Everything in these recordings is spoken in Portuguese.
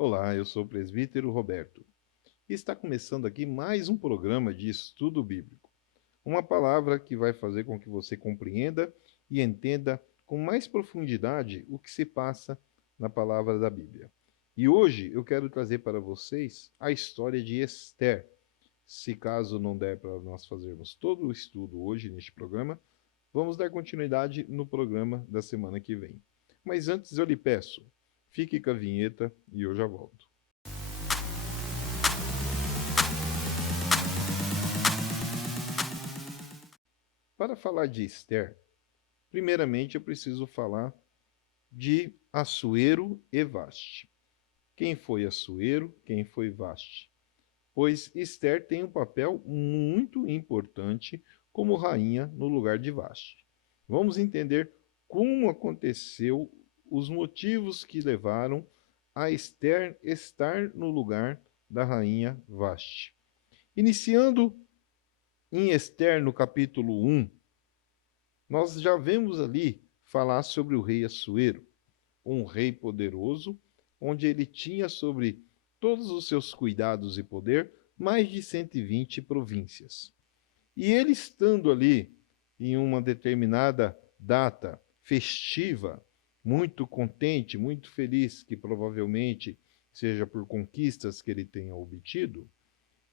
Olá, eu sou o presbítero Roberto. E está começando aqui mais um programa de estudo bíblico. Uma palavra que vai fazer com que você compreenda e entenda com mais profundidade o que se passa na palavra da Bíblia. E hoje eu quero trazer para vocês a história de Esther. Se caso não der para nós fazermos todo o estudo hoje neste programa, vamos dar continuidade no programa da semana que vem. Mas antes eu lhe peço, fique com a vinheta e eu já volto. Para falar de Esther, primeiramente eu preciso falar de Assuero e Vaste. Quem foi Assuero, quem foi Vaste? Pois Esther tem um papel muito importante como rainha no lugar de Vaste. Vamos entender como aconteceu, os motivos que levaram a Esther estar no lugar da rainha Vaste. Iniciando em Esther, no capítulo 1, nós já vemos ali falar sobre o rei Assuero, um rei poderoso, onde ele tinha sobre todos os seus cuidados e poder mais de 120 províncias. E ele estando ali em uma determinada data festiva, muito contente, muito feliz, que provavelmente seja por conquistas que ele tenha obtido,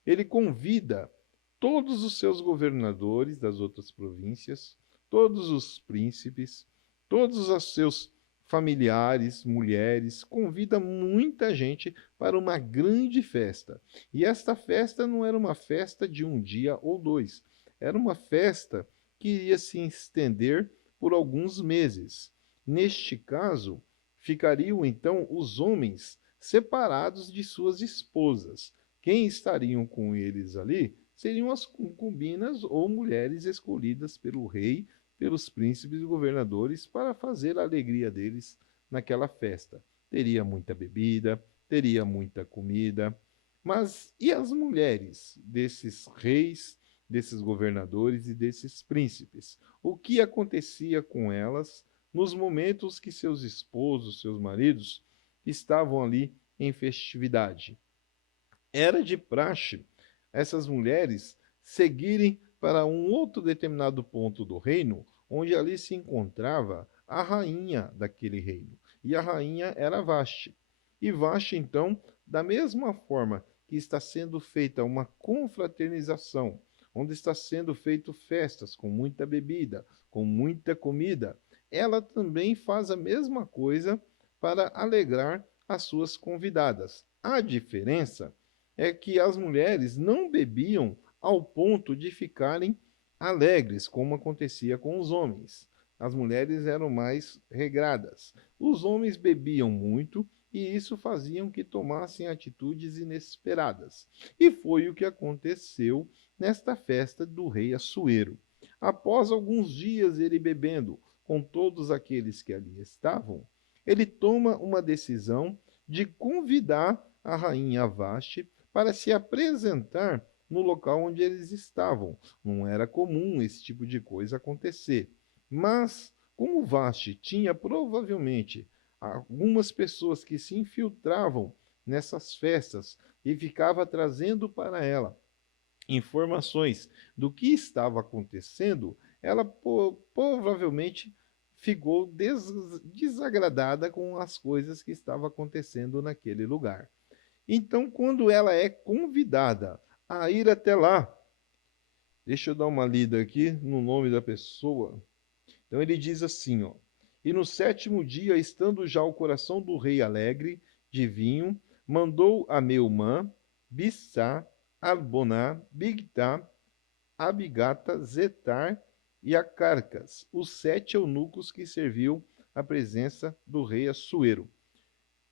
ele convida todos os seus governadores das outras províncias, todos os príncipes, todos os seus familiares, mulheres, convida muita gente para uma grande festa. E esta festa não era uma festa de um dia ou dois, era uma festa que iria se estender por alguns meses. Neste caso, ficariam então os homens separados de suas esposas. Quem estariam com eles ali seriam as concubinas ou mulheres escolhidas pelo rei, pelos príncipes e governadores para fazer a alegria deles naquela festa. Teria muita bebida, teria muita comida. Mas e as mulheres desses reis, desses governadores e desses príncipes? O que acontecia com elas nos momentos que seus esposos, seus maridos, estavam ali em festividade? Era de praxe essas mulheres seguirem para um outro determinado ponto do reino, onde ali se encontrava a rainha daquele reino. E a rainha era Vaste. E Vaste, então, da mesma forma que está sendo feita uma confraternização, onde está sendo feito festas com muita bebida, com muita comida, ela também faz a mesma coisa para alegrar as suas convidadas. A diferença é que as mulheres não bebiam ao ponto de ficarem alegres, como acontecia com os homens. As mulheres eram mais regradas. Os homens bebiam muito e isso fazia que tomassem atitudes inesperadas. E foi o que aconteceu nesta festa do rei Assuero. Após alguns dias ele bebendo com todos aqueles que ali estavam, ele toma uma decisão de convidar a rainha Vaste para se apresentar no local onde eles estavam. Não era comum esse tipo de coisa acontecer. Mas, como Vashti tinha provavelmente algumas pessoas que se infiltravam nessas festas e ficava trazendo para ela informações do que estava acontecendo, ela provavelmente ficou desagradada com as coisas que estavam acontecendo naquele lugar. Então, quando ela é convidada a ir até lá, deixa eu dar uma lida aqui no nome da pessoa. Então, ele diz assim: ó, e no sétimo dia, estando já o coração do rei alegre de vinho, mandou a Meumã, Bissá, Alboná, Bigtá, Abigata, Zetar e a Carcas, os 7 eunucos que serviam à presença do rei Assuero.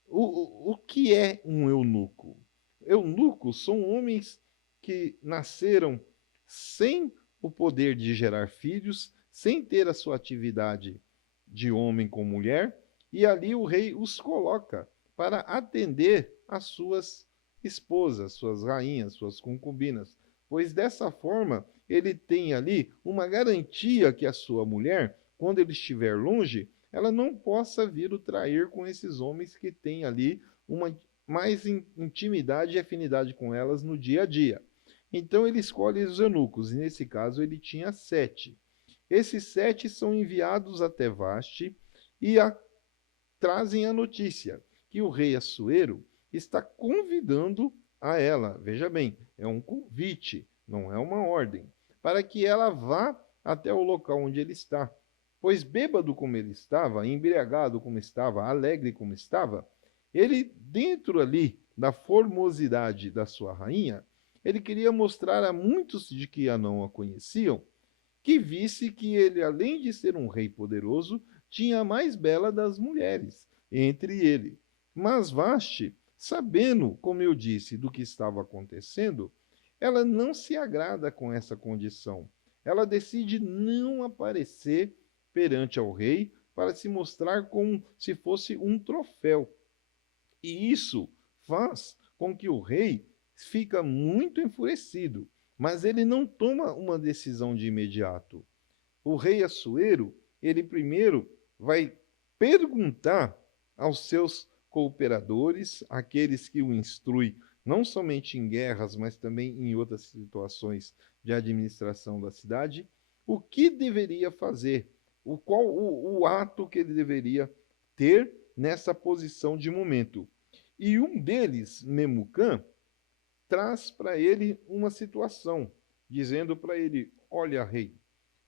O que é um eunuco? Eunucos são homens que nasceram sem o poder de gerar filhos, sem ter a sua atividade de homem com mulher, e ali o rei os coloca para atender às suas esposas, suas rainhas, suas concubinas, pois dessa forma ele tem ali uma garantia que a sua mulher, quando ele estiver longe, ela não possa vir o trair com esses homens que têm ali uma mais intimidade e afinidade com elas no dia a dia. Então ele escolhe os eunucos, e nesse caso ele tinha 7. Esses 7 são enviados até Vasti e trazem a notícia que o rei Assuero está convidando a ela. Veja bem, é um convite, não é uma ordem, para que ela vá até o local onde ele está. Pois bêbado como ele estava, embriagado como estava, alegre como estava, ele, dentro ali da formosidade da sua rainha, ele queria mostrar a muitos de que a não a conheciam, que visse que ele, além de ser um rei poderoso, tinha a mais bela das mulheres entre ele. Mas Vasti, sabendo, como eu disse, do que estava acontecendo, ela não se agrada com essa condição. Ela decide não aparecer perante ao rei para se mostrar como se fosse um troféu. E isso faz com que o rei fica muito enfurecido, mas ele não toma uma decisão de imediato. O rei Assuero, ele primeiro vai perguntar aos seus cooperadores, aqueles que o instruem não somente em guerras, mas também em outras situações de administração da cidade, o que deveria fazer, o ato que ele deveria ter nessa posição de momento. E um deles, Memucã, traz para ele uma situação, dizendo para ele: olha, rei,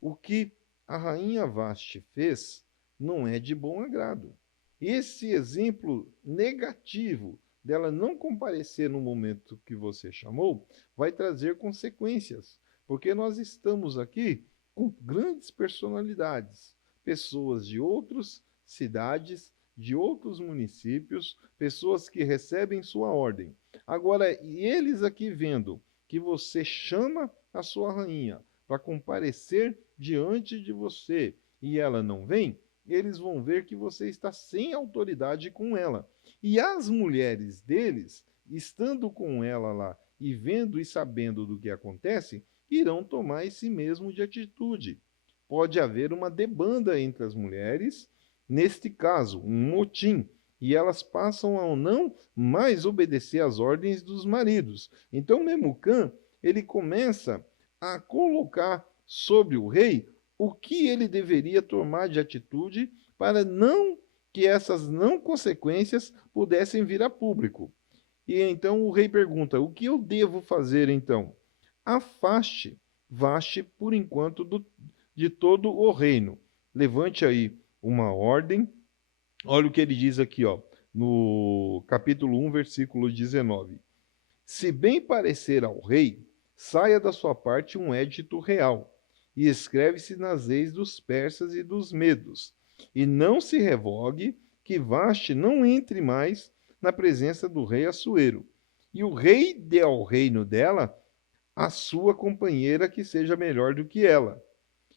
o que a rainha Vasti fez não é de bom agrado. Esse exemplo negativo dela não comparecer no momento que você chamou vai trazer consequências, porque nós estamos aqui com grandes personalidades, pessoas de outras cidades, de outros municípios, pessoas que recebem sua ordem. Agora, e eles aqui vendo que você chama a sua rainha para comparecer diante de você e ela não vem, eles vão ver que você está sem autoridade com ela. E as mulheres deles, estando com ela lá e vendo e sabendo do que acontece, irão tomar esse mesmo de atitude. Pode haver uma debanda entre as mulheres, neste caso, um motim, e elas passam a não mais obedecer às ordens dos maridos. Então Memucã, ele começa a colocar sobre o rei o que ele deveria tomar de atitude para não que essas não consequências pudessem vir a público. E então o rei pergunta: o que eu devo fazer então? Afaste Vaste por enquanto de todo o reino. Levante aí uma ordem. Olha o que ele diz aqui, ó, no capítulo 1, versículo 19. Se bem parecer ao rei, saia da sua parte um édito real, e escreve-se nas leis dos persas e dos medos, e não se revogue que Vaste não entre mais na presença do rei Assuero, e o rei dê ao reino dela a sua companheira que seja melhor do que ela.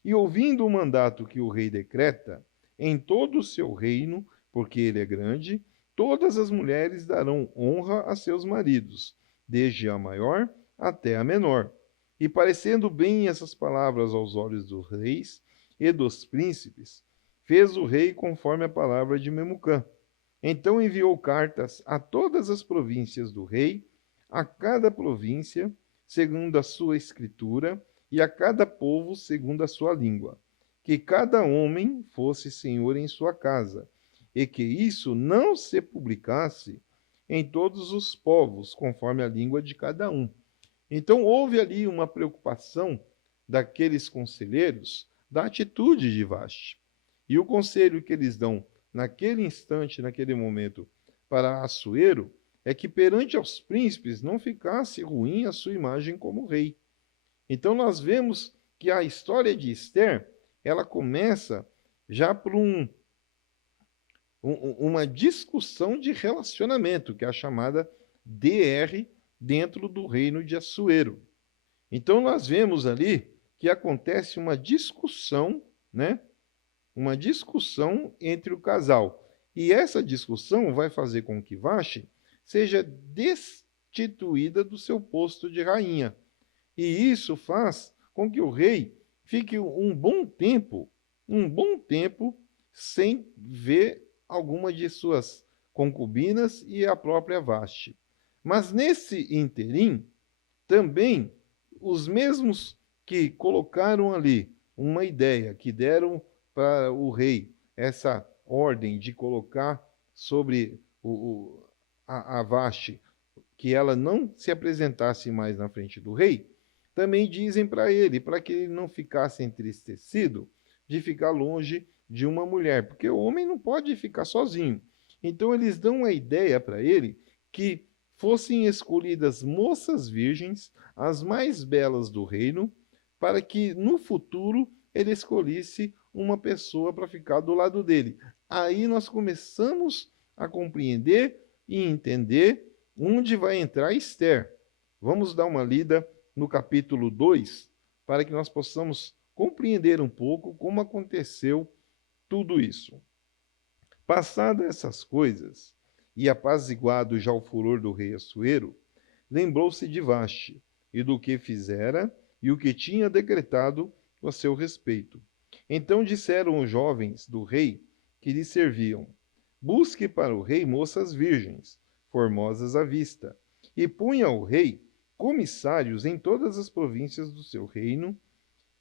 E ouvindo o mandato que o rei decreta, em todo o seu reino, porque ele é grande, todas as mulheres darão honra a seus maridos, desde a maior até a menor. E parecendo bem essas palavras aos olhos dos reis e dos príncipes, fez o rei conforme a palavra de Memucã. Então enviou cartas a todas as províncias do rei, a cada província, segundo a sua escritura, e a cada povo segundo a sua língua, que cada homem fosse senhor em sua casa, e que isso não se publicasse em todos os povos, conforme a língua de cada um. Então houve ali uma preocupação daqueles conselheiros da atitude de Vasti. E o conselho que eles dão naquele instante, naquele momento, para Assuero, é que perante aos príncipes não ficasse ruim a sua imagem como rei. Então nós vemos que a história de Esther, ela começa já por uma discussão de relacionamento, que é a chamada DR, dentro do reino de Assuero. Então nós vemos ali que acontece uma discussão, né? Uma discussão entre o casal. E essa discussão vai fazer com que Vasti seja destituída do seu posto de rainha. E isso faz com que o rei fique um bom tempo sem ver alguma de suas concubinas e a própria Vasti. Mas nesse interim, também os mesmos que colocaram ali uma ideia, que deram para o rei essa ordem de colocar sobre a Vasti, que ela não se apresentasse mais na frente do rei, também dizem para ele, para que ele não ficasse entristecido de ficar longe de uma mulher, porque o homem não pode ficar sozinho. Então eles dão a ideia para ele que fossem escolhidas moças virgens, as mais belas do reino, para que no futuro ele escolhesse uma pessoa para ficar do lado dele. Aí nós começamos a compreender e entender onde vai entrar Esther. Vamos dar uma lida no capítulo 2, para que nós possamos compreender um pouco como aconteceu tudo isso. Passadas essas coisas, e apaziguado já o furor do rei Assuero, lembrou-se de Vasti, e do que fizera, e o que tinha decretado a seu respeito. Então disseram os jovens do rei que lhe serviam: busque para o rei moças virgens, formosas à vista, e punha ao rei comissários em todas as províncias do seu reino,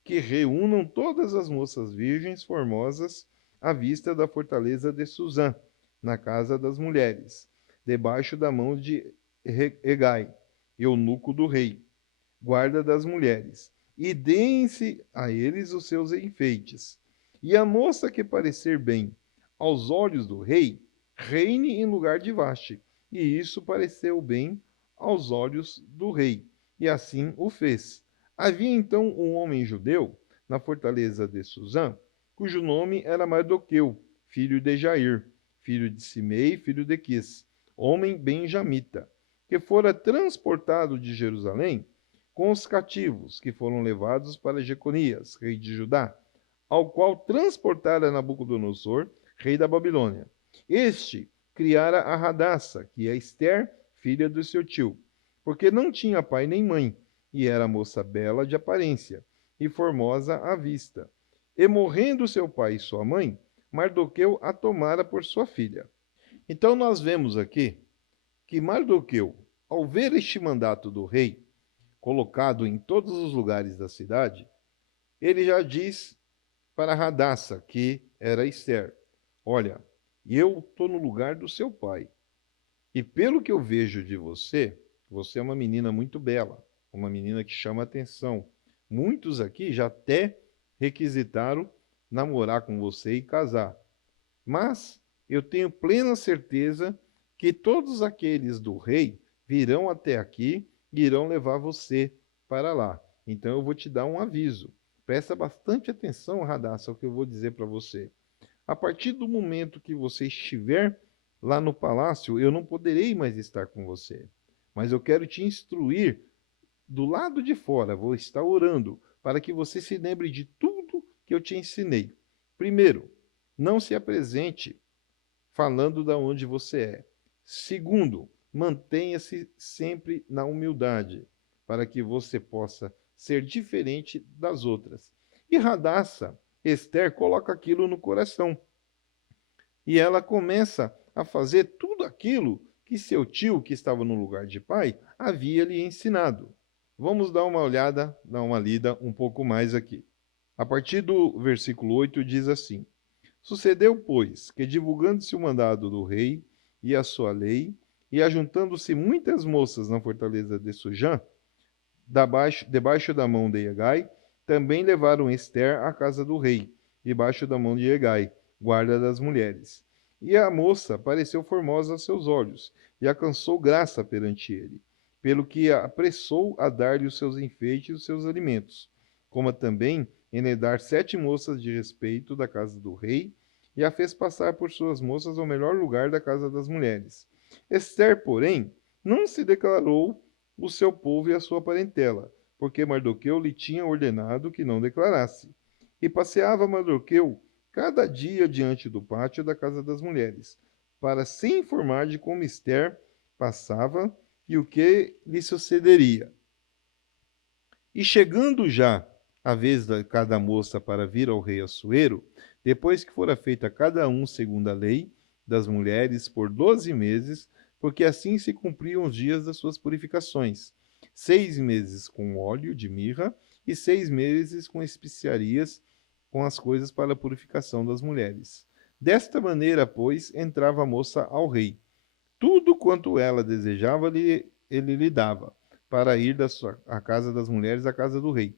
que reúnam todas as moças virgens formosas à vista da fortaleza de Suzã, na casa das mulheres, debaixo da mão de Hegai, eunuco do rei, guarda das mulheres, e deem-se a eles os seus enfeites. E a moça que parecer bem aos olhos do rei, reine em lugar de Vasti. E isso pareceu bem aos olhos do rei, e assim o fez. Havia então um homem judeu na fortaleza de Suzã, cujo nome era Mardoqueu, filho de Jair, filho de Simei, filho de Quis, homem benjamita, que fora transportado de Jerusalém com os cativos que foram levados para Jeconias, rei de Judá, ao qual transportara Nabucodonosor, rei da Babilônia. Este criara a Radassa, que é Esther, filha do seu tio, porque não tinha pai nem mãe, e era moça bela de aparência, e formosa à vista. E morrendo seu pai e sua mãe, Mardoqueu a tomara por sua filha. Então nós vemos aqui que Mardoqueu, ao ver este mandato do rei, colocado em todos os lugares da cidade, ele já diz para Radassa, que era Esther: olha, eu estou no lugar do seu pai. E pelo que eu vejo de você, você é uma menina muito bela, uma menina que chama atenção. Muitos aqui já até requisitaram namorar com você e casar. Mas eu tenho plena certeza que todos aqueles do rei virão até aqui e irão levar você para lá. Então eu vou te dar um aviso. Presta bastante atenção, Radassa, ao que eu vou dizer para você. A partir do momento que você estiver lá no palácio, eu não poderei mais estar com você. Mas eu quero te instruir do lado de fora, vou estar orando, para que você se lembre de tudo que eu te ensinei. Primeiro, não se apresente falando da onde você é. Segundo, mantenha-se sempre na humildade, para que você possa ser diferente das outras. E Radassa, Esther, coloca aquilo no coração. E ela começa a fazer tudo aquilo que seu tio, que estava no lugar de pai, havia lhe ensinado. Vamos dar uma olhada, dar uma lida um pouco mais aqui. A partir do versículo 8 diz assim: sucedeu, pois, que divulgando-se o mandado do rei e a sua lei, e ajuntando-se muitas moças na fortaleza de Sujã, debaixo da mão de Hegai, também levaram Esther à casa do rei, debaixo da mão de Hegai, guarda das mulheres. E a moça pareceu formosa aos seus olhos, e alcançou graça perante ele, pelo que apressou a dar-lhe os seus enfeites e os seus alimentos, como também em lhe dar 7 moças de respeito da casa do rei, e a fez passar por suas moças ao melhor lugar da casa das mulheres. Esther, porém, não se declarou o seu povo e a sua parentela, porque Mardoqueu lhe tinha ordenado que não declarasse. E passeava Mardoqueu cada dia diante do pátio da casa das mulheres, para se informar de como Esther passava e o que lhe sucederia. E chegando já a vez de cada moça para vir ao rei Assuero, depois que fora feita cada um segundo a lei, das mulheres por 12 meses, porque assim se cumpriam os dias das suas purificações. 6 meses com óleo de mirra e 6 meses com especiarias, com as coisas para a purificação das mulheres. Desta maneira, pois, entrava a moça ao rei. Tudo quanto ela desejava, ele lhe dava, para ir à casa das mulheres, à casa do rei.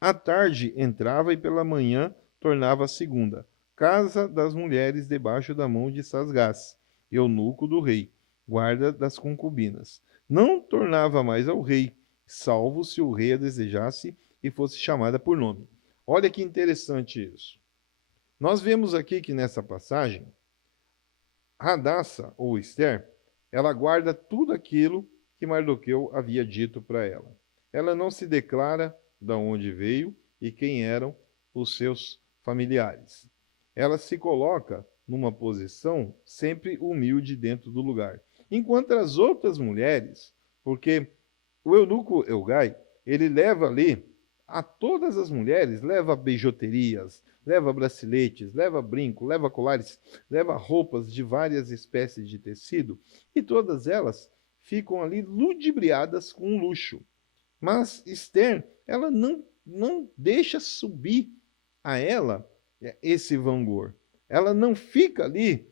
À tarde entrava e pela manhã tornava a segunda. Casa das mulheres debaixo da mão de Sasgás, eunuco do rei, guarda das concubinas. Não tornava mais ao rei, salvo se o rei a desejasse e fosse chamada por nome. Olha que interessante isso. Nós vemos aqui que nessa passagem, Radassa, ou Esther, ela guarda tudo aquilo que Mardoqueu havia dito para ela. Ela não se declara de onde veio e quem eram os seus familiares. Ela se coloca numa posição sempre humilde dentro do lugar. Enquanto as outras mulheres, porque o eunuco Eugai, ele leva ali a todas as mulheres, leva bijuterias, leva braceletes, leva brinco, leva colares, leva roupas de várias espécies de tecido, e todas elas ficam ali ludibriadas com luxo. Mas Esther, ela não deixa subir a ela esse vangor. Ela não fica ali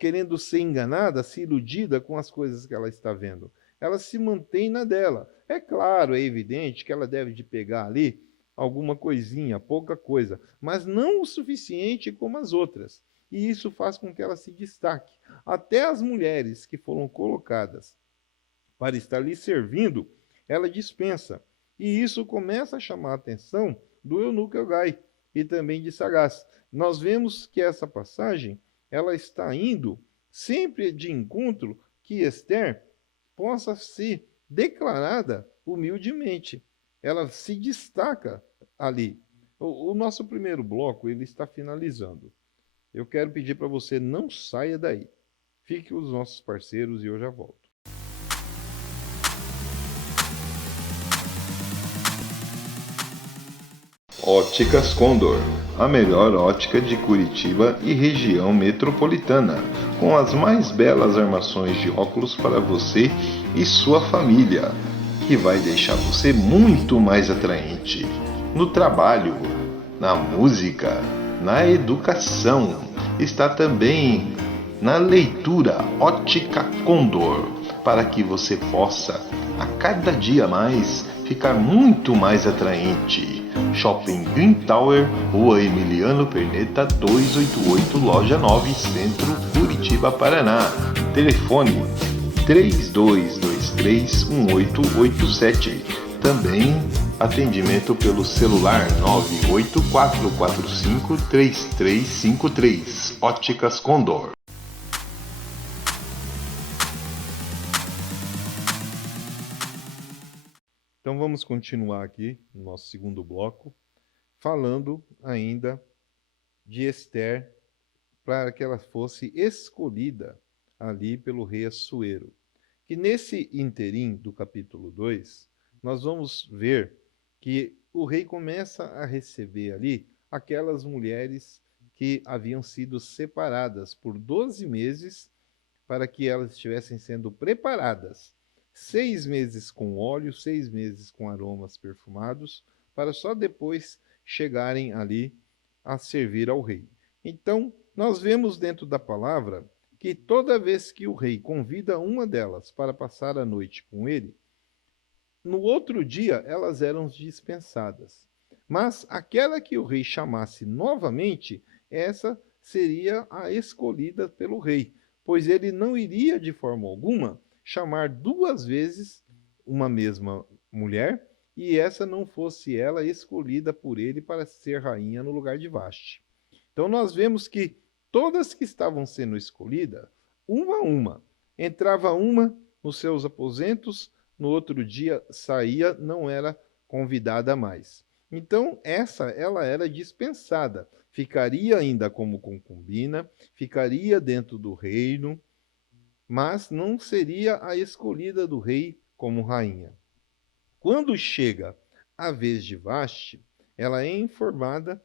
querendo ser enganada, se iludida com as coisas que ela está vendo. Ela se mantém na dela. É claro, é evidente que ela deve de pegar ali alguma coisinha, pouca coisa, mas não o suficiente como as outras. E isso faz com que ela se destaque. Até as mulheres que foram colocadas para estar lhe servindo, ela dispensa. E isso começa a chamar a atenção do eunuco Eugai e também de Sagaz. Nós vemos que essa passagem ela está indo sempre de encontro que Esther possa ser declarada humildemente. Ela se destaca ali. O nosso primeiro bloco ele está finalizando. Eu quero pedir para você não saia daí. Fique com os nossos parceiros e eu já volto. Óticas Condor, a melhor ótica de Curitiba e região metropolitana, com as mais belas armações de óculos para você e sua família, que vai deixar você muito mais atraente no trabalho, na música, na educação. Está também na leitura Ótica Condor, para que você possa a cada dia mais ficar muito mais atraente. Shopping Green Tower, Rua Emiliano Perneta 288, Loja 9, Centro, Curitiba, Paraná. Telefone 32231887. Também atendimento pelo celular 984453353. Óticas Condor. Então vamos continuar aqui no nosso segundo bloco, falando ainda de Esther para que ela fosse escolhida ali pelo rei Assuero. Que nesse interim do capítulo 2, nós vamos ver que o rei começa a receber ali aquelas mulheres que haviam sido separadas por 12 meses para que elas estivessem sendo preparadas 6 meses com óleo, 6 meses com aromas perfumados, para só depois chegarem ali a servir ao rei. Então, nós vemos dentro da palavra que toda vez que o rei convida uma delas para passar a noite com ele, no outro dia elas eram dispensadas. Mas aquela que o rei chamasse novamente, essa seria a escolhida pelo rei, pois ele não iria de forma alguma chamar 2 vezes uma mesma mulher e essa não fosse ela escolhida por ele para ser rainha no lugar de Vaste. Então nós vemos que todas que estavam sendo escolhidas, uma a uma, entrava uma nos seus aposentos, no outro dia saía, não era convidada mais. Então ela era dispensada, ficaria ainda como concubina, ficaria dentro do reino, mas não seria a escolhida do rei como rainha. Quando chega a vez de Vaste, ela é informada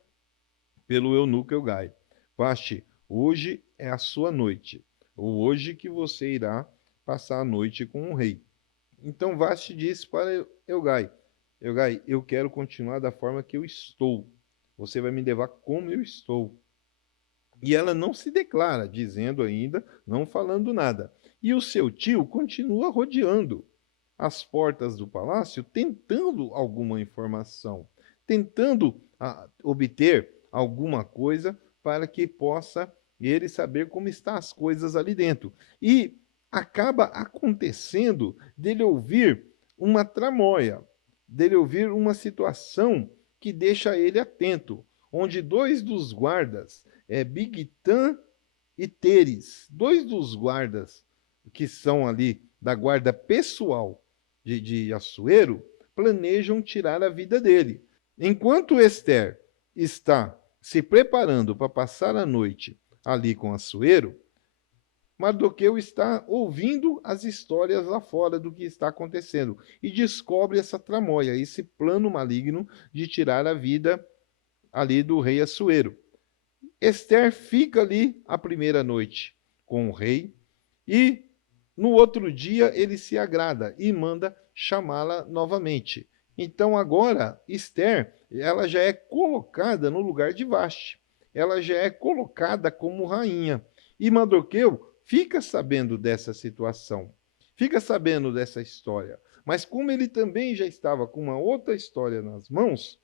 pelo eunuco Eugai. Vaste, hoje é a sua noite. ou hoje que você irá passar a noite com o rei. Então Vasti disse para Eugai: Eugai, eu quero continuar da forma que eu estou. Você vai me levar como eu estou. E ela não se declara, dizendo ainda, não falando nada. E o seu tio continua rodeando as portas do palácio, tentando alguma informação, tentando obter alguma coisa para que possa ele saber como estão as coisas ali dentro. E acaba acontecendo dele ouvir uma tramóia, dele ouvir uma situação que deixa ele atento, onde dois dos guardas, Bigtan e Teres, dois dos guardas que são ali da guarda pessoal de Assuero, planejam tirar a vida dele. Enquanto Esther está se preparando para passar a noite ali com Assuero, Mardoqueu está ouvindo as histórias lá fora do que está acontecendo e descobre essa tramóia, esse plano maligno de tirar a vida ali do rei Assuero. Esther fica ali a primeira noite com o rei e no outro dia ele se agrada e manda chamá-la novamente. Então agora Esther, ela já é colocada no lugar de Vasti. Ela já é colocada como rainha. E Mardoqueu fica sabendo dessa situação, fica sabendo dessa história. Mas como ele também já estava com uma outra história nas mãos,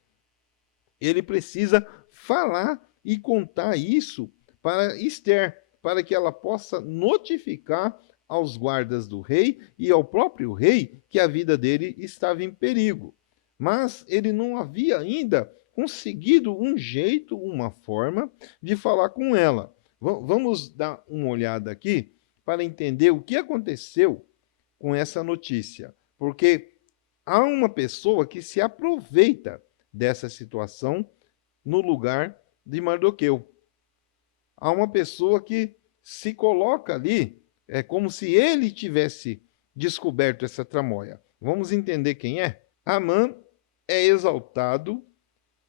ele precisa falar e contar isso para Esther, para que ela possa notificar aos guardas do rei e ao próprio rei que a vida dele estava em perigo. Mas ele não havia ainda conseguido um jeito, uma forma de falar com ela. Vamos dar uma olhada aqui para entender o que aconteceu com essa notícia, porque há uma pessoa que se aproveita dessa situação no lugar de Mardoqueu. Há uma pessoa que se coloca ali, é como se ele tivesse descoberto essa tramóia. Vamos entender quem é? Amã é exaltado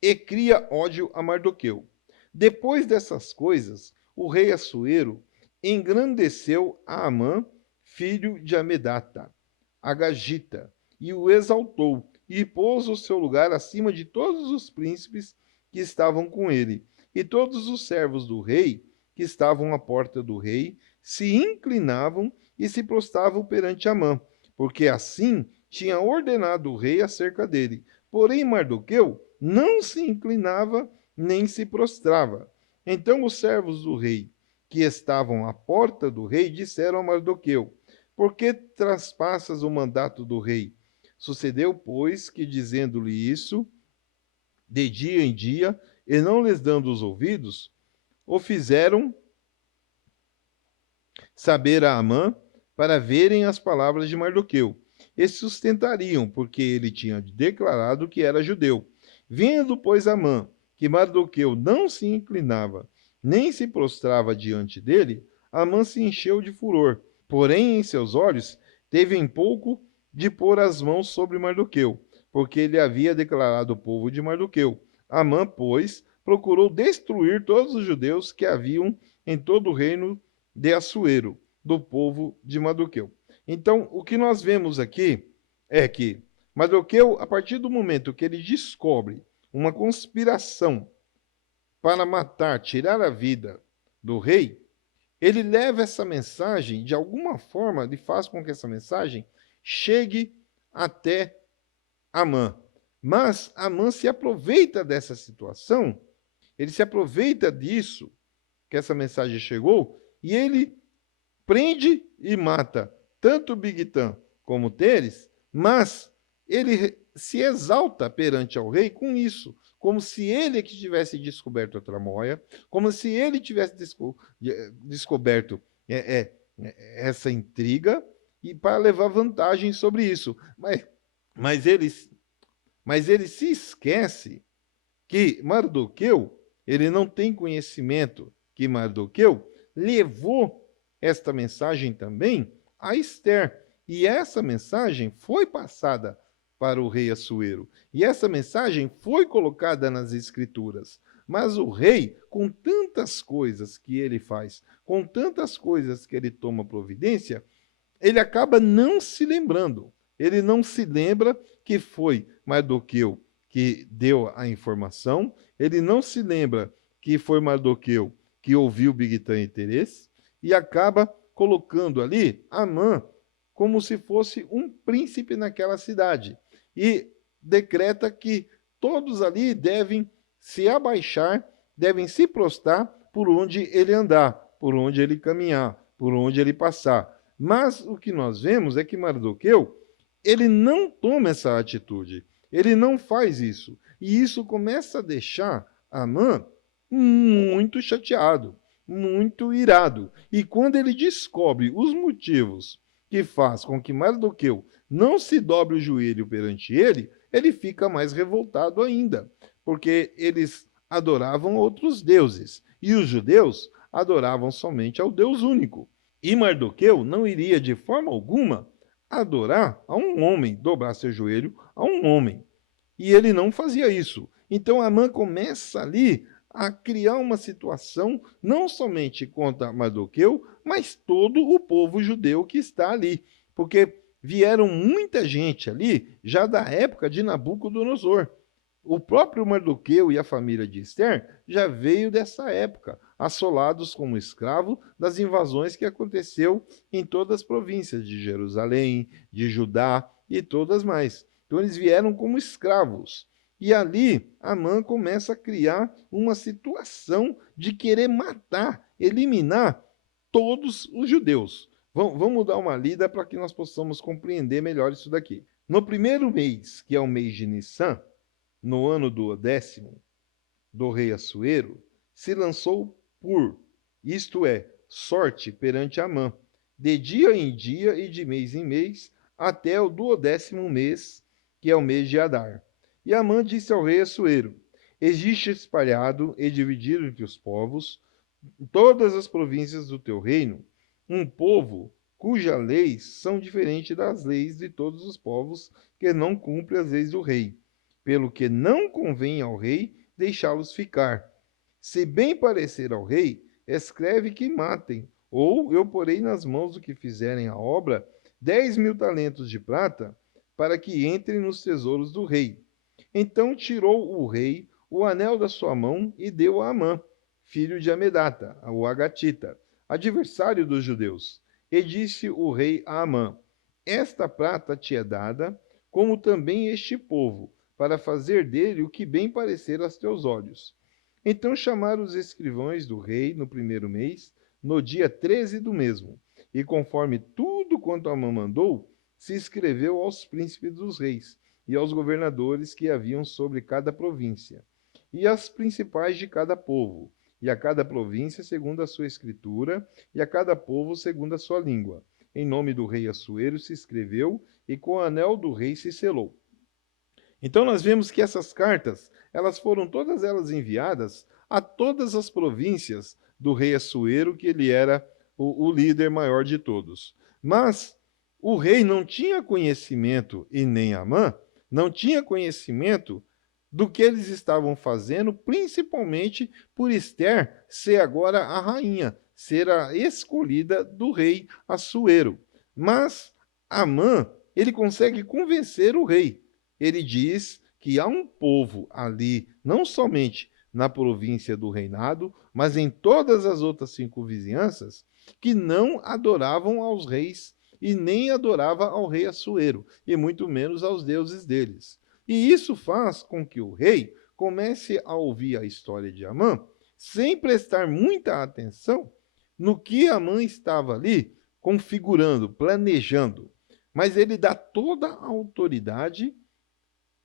e cria ódio a Mardoqueu. Depois dessas coisas, o rei Assuero engrandeceu a Amã, filho de Amedata, Agagita, e o exaltou, e pôs o seu lugar acima de todos os príncipes que estavam com ele. E todos os servos do rei, que estavam à porta do rei, se inclinavam e se prostravam perante Amã, porque assim tinha ordenado o rei acerca dele. Porém, Mardoqueu não se inclinava nem se prostrava. Então os servos do rei, que estavam à porta do rei, disseram a Mardoqueu: Por que traspassas o mandato do rei? Sucedeu, pois, que, dizendo-lhe isso, de dia em dia, e não lhes dando os ouvidos, o fizeram saber a Amã para verem as palavras de Mardoqueu, e sustentariam, porque ele tinha declarado que era judeu. Vendo, pois, Amã que Mardoqueu não se inclinava, nem se prostrava diante dele, Amã se encheu de furor. Porém, em seus olhos, teve em pouco de pôr as mãos sobre Mardoqueu, porque ele havia declarado o povo de Mardoqueu. Amã, pois, procurou destruir todos os judeus que haviam em todo o reino de Assuero, do povo de Mardoqueu. Então, o que nós vemos aqui é que Mardoqueu, a partir do momento que ele descobre uma conspiração para matar, tirar a vida do rei, ele leva essa mensagem, de alguma forma, ele faz com que essa mensagem chegue até Amã. Mas Amã se aproveita dessa situação, ele se aproveita disso, que essa mensagem chegou, e ele prende e mata tanto Bigtan como Teres, mas ele se exalta perante ao rei com isso, como se ele que tivesse descoberto a tramóia, como se ele tivesse descoberto essa intriga e para levar vantagem sobre isso. Mas ele se esquece que Mardoqueu, ele não tem conhecimento que Mardoqueu levou esta mensagem também a Esther. E essa mensagem foi passada para o rei Assuero. E essa mensagem foi colocada nas Escrituras. Mas o rei, com tantas coisas que ele faz, com tantas coisas que ele toma providência, ele acaba não se lembrando. Ele não se lembra que foi Mardoqueu que deu a informação, ele não se lembra que foi Mardoqueu que ouviu Bigtã e Teres, e acaba colocando ali Amã como se fosse um príncipe naquela cidade. E decreta que todos ali devem se abaixar, devem se prostrar por onde ele andar, por onde ele caminhar, por onde ele passar. Mas o que nós vemos é que Mardoqueu, ele não toma essa atitude, ele não faz isso. E isso começa a deixar Amã muito chateado, muito irado. E quando ele descobre os motivos que faz com que Mardoqueu não se dobre o joelho perante ele, ele fica mais revoltado ainda, porque eles adoravam outros deuses, e os judeus adoravam somente ao Deus único. E Mardoqueu não iria de forma alguma adorar a um homem, dobrar seu joelho a um homem. E ele não fazia isso. Então Amã começa ali a criar uma situação não somente contra Mardoqueu, mas todo o povo judeu que está ali. Porque vieram muita gente ali, já da época de Nabucodonosor. O próprio Mardoqueu e a família de Esther já veio dessa época, assolados como escravo das invasões que aconteceu em todas as províncias de Jerusalém, de Judá e todas mais. Então eles vieram como escravos. E ali Amã começa a criar uma situação de querer matar, eliminar todos os judeus. Vamos dar uma lida para que nós possamos compreender melhor isso daqui. No primeiro mês, que é o mês de Nissan, no ano do 10º do rei Assuero, se lançou isto é, sorte perante Amã, de dia em dia e de mês em mês, até o 12º mês, que é o mês de Adar. E Amã disse ao rei Assuero: existe espalhado e dividido entre os povos, em todas as províncias do teu reino, um povo cujas leis são diferentes das leis de todos os povos que não cumprem as leis do rei, pelo que não convém ao rei deixá-los ficar. Se bem parecer ao rei, escreve que matem, ou eu porei nas mãos do que fizerem a obra 10.000 talentos de prata, para que entrem nos tesouros do rei. Então tirou o rei o anel da sua mão e deu a Amã, filho de Amedata, o Agatita, adversário dos judeus. E disse o rei a Amã: esta prata te é dada, como também este povo, para fazer dele o que bem parecer aos teus olhos. Então chamaram os escrivães do rei no primeiro mês, no dia 13 do mesmo, e conforme tudo quanto Amã mandou, se escreveu aos príncipes dos reis e aos governadores que haviam sobre cada província, e às principais de cada povo, e a cada província segundo a sua escritura, e a cada povo segundo a sua língua. Em nome do rei Assuero se escreveu, e com o anel do rei se selou. Então nós vemos que essas cartas, elas foram todas elas enviadas a todas as províncias do rei Assuero, que ele era o líder maior de todos. Mas o rei não tinha conhecimento, e nem Amã, não tinha conhecimento do que eles estavam fazendo, principalmente por Esther ser agora a rainha, ser a escolhida do rei Assuero. Mas Amã, ele consegue convencer o rei. Ele diz que há um povo ali, não somente na província do reinado, mas em todas as outras circunvizinhanças, que não adoravam aos reis e nem adorava ao rei Assuero, e muito menos aos deuses deles. E isso faz com que o rei comece a ouvir a história de Amã, sem prestar muita atenção no que Amã estava ali configurando, planejando. Mas ele dá toda a autoridade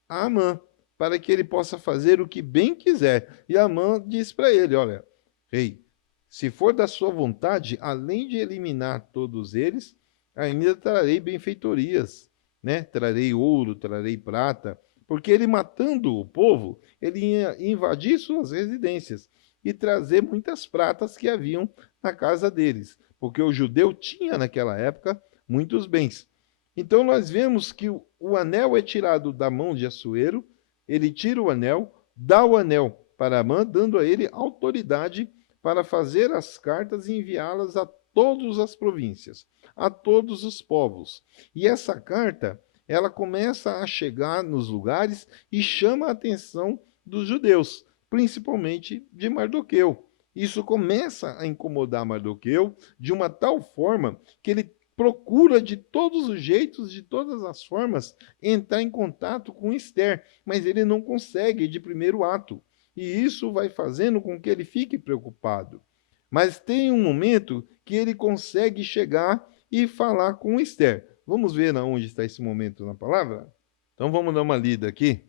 a Amã, para que ele possa fazer o que bem quiser. E Amã diz para ele: olha, rei, se for da sua vontade, além de eliminar todos eles, ainda trarei benfeitorias, né? Trarei ouro, trarei prata, porque ele matando o povo, ele ia invadir suas residências e trazer muitas pratas que haviam na casa deles, porque o judeu tinha naquela época muitos bens. Então nós vemos que o anel é tirado da mão de Assuero, ele tira o anel, dá o anel para Amã, dando a ele autoridade para fazer as cartas e enviá-las a todas as províncias, a todos os povos. E essa carta, ela começa a chegar nos lugares e chama a atenção dos judeus, principalmente de Mardoqueu. Isso começa a incomodar Mardoqueu de uma tal forma que ele procura de todos os jeitos, de todas as formas, entrar em contato com Esther, mas ele não consegue de primeiro ato. E isso vai fazendo com que ele fique preocupado. Mas tem um momento que ele consegue chegar e falar com Esther. Vamos ver onde está esse momento na palavra? Então vamos dar uma lida aqui.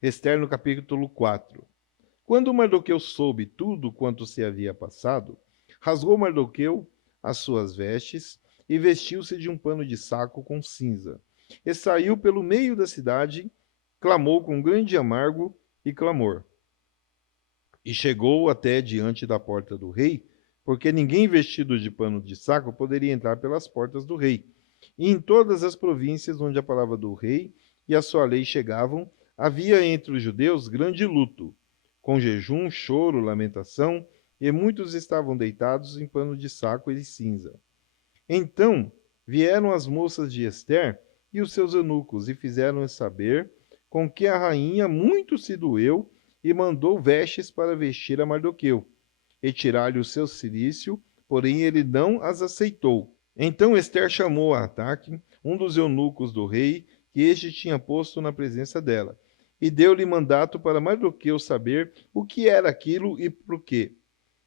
Esther no capítulo 4. Quando Mardoqueu soube tudo quanto se havia passado, rasgou Mardoqueu as suas vestes e vestiu-se de um pano de saco com cinza. E saiu pelo meio da cidade, clamou com grande amargo e clamor. E chegou até diante da porta do rei, porque ninguém vestido de pano de saco poderia entrar pelas portas do rei. E em todas as províncias onde a palavra do rei e a sua lei chegavam, havia entre os judeus grande luto, com jejum, choro, lamentação, e muitos estavam deitados em pano de saco e cinza. Então vieram as moças de Esther e os seus eunucos, e fizeram saber com que a rainha muito se doeu, e mandou vestes para vestir a Mardoqueu, e tirar-lhe o seu cilício, porém ele não as aceitou. Então Esther chamou a Ataque, um dos eunucos do rei, que este tinha posto na presença dela, e deu-lhe mandato para Mardoqueu saber o que era aquilo e por quê.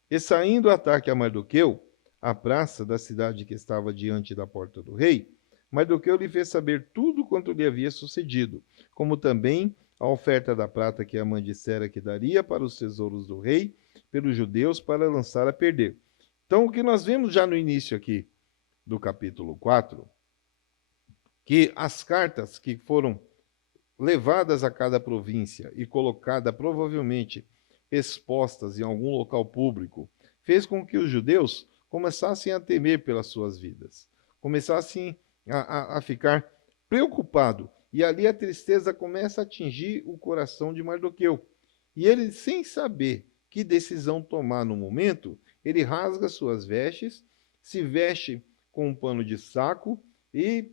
E saindo Ataque a Mardoqueu, à praça da cidade que estava diante da porta do rei, Mardoqueu lhe fez saber tudo quanto lhe havia sucedido, como também a oferta da prata que Amã dissera que daria para os tesouros do rei, pelos judeus, para lançar a perder. Então, o que nós vemos já no início aqui do capítulo 4, que as cartas que foram levadas a cada província e colocadas, provavelmente expostas em algum local público, fez com que os judeus começassem a temer pelas suas vidas, começassem a ficar preocupados. E ali a tristeza começa a atingir o coração de Mardoqueu. E ele, sem saber que decisão tomar no momento, ele rasga suas vestes, se veste com um pano de saco e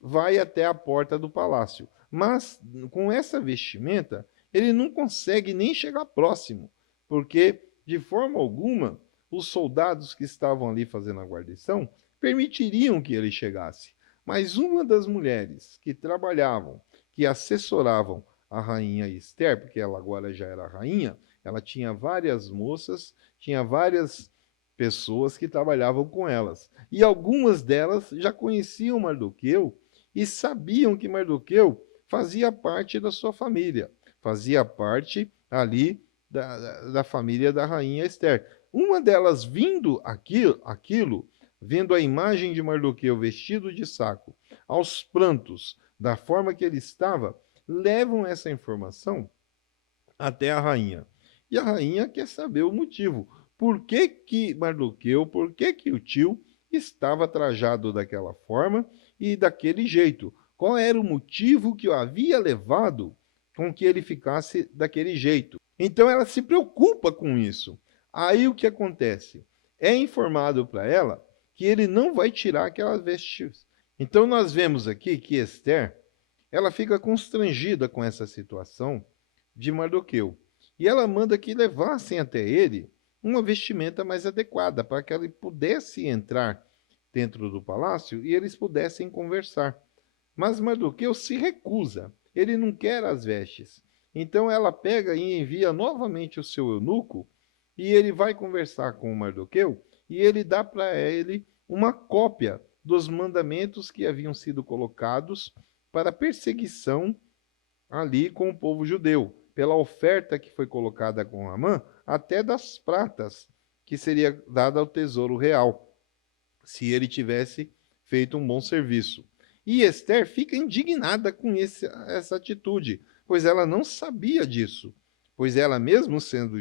vai até a porta do palácio. Mas, com essa vestimenta, ele não consegue nem chegar próximo, porque, de forma alguma, os soldados que estavam ali fazendo a guarnição permitiriam que ele chegasse. Mas uma das mulheres que trabalhavam, que assessoravam a rainha Esther, porque ela agora já era rainha, ela tinha várias moças, tinha várias pessoas que trabalhavam com elas. E algumas delas já conheciam Mardoqueu e sabiam que Mardoqueu fazia parte da sua família, fazia parte ali da família da rainha Esther. Uma delas vindo aquilo, vendo a imagem de Mardoqueu vestido de saco, aos prantos, da forma que ele estava, levam essa informação até a rainha. E a rainha quer saber o motivo. Por que que Mardoqueu, por que que o tio estava trajado daquela forma e daquele jeito? Qual era o motivo que o havia levado com que ele ficasse daquele jeito? Então ela se preocupa com isso. Aí o que acontece? É informado para ela que ele não vai tirar aquelas vestes. Então nós vemos aqui que Esther, ela fica constrangida com essa situação de Mardoqueu. E ela manda que levassem até ele uma vestimenta mais adequada, para que ele pudesse entrar dentro do palácio e eles pudessem conversar. Mas Mardoqueu se recusa, ele não quer as vestes. Então ela pega e envia novamente o seu eunuco, e ele vai conversar com o Mardoqueu, e ele dá para ele uma cópia dos mandamentos que haviam sido colocados para perseguição ali com o povo judeu, pela oferta que foi colocada com Amã, até das pratas que seria dada ao tesouro real, se ele tivesse feito um bom serviço. E Esther fica indignada com essa atitude, pois ela não sabia disso, pois ela mesmo sendo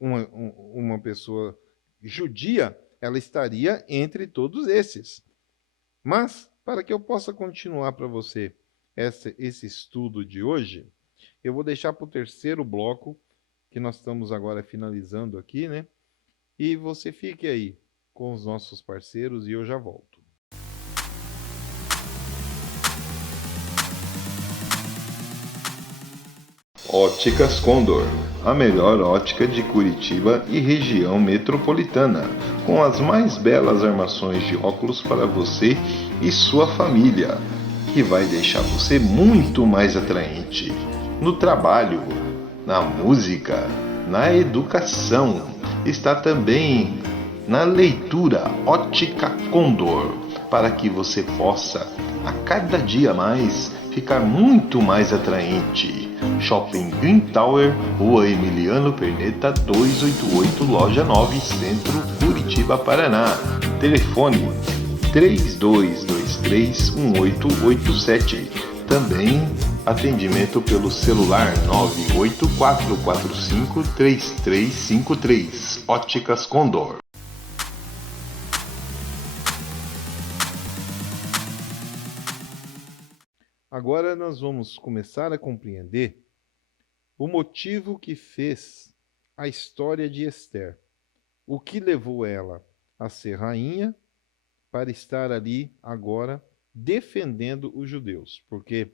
uma pessoa judia, ela estaria entre todos esses. Mas, para que eu possa continuar para você esse estudo de hoje, Eu vou deixar para o terceiro bloco, que nós estamos agora finalizando aqui, né? E você fique aí com os nossos parceiros e eu já volto. Óticas Condor, a melhor ótica de Curitiba e região metropolitana, com as mais belas armações de óculos para você e sua família, que vai deixar você muito mais atraente no trabalho, na música, na educação. Está também na leitura Ótica Condor, para que você possa a cada dia mais ficar muito mais atraente. Shopping Green Tower, Rua Emiliano Perneta 288, Loja 9, Centro, Curitiba, Paraná. Telefone 32231887. Também atendimento pelo celular 984453353. Óticas Condor. Agora nós vamos começar a compreender o motivo que fez a história de Esther. O que levou ela a ser rainha para estar ali agora defendendo os judeus. Porque,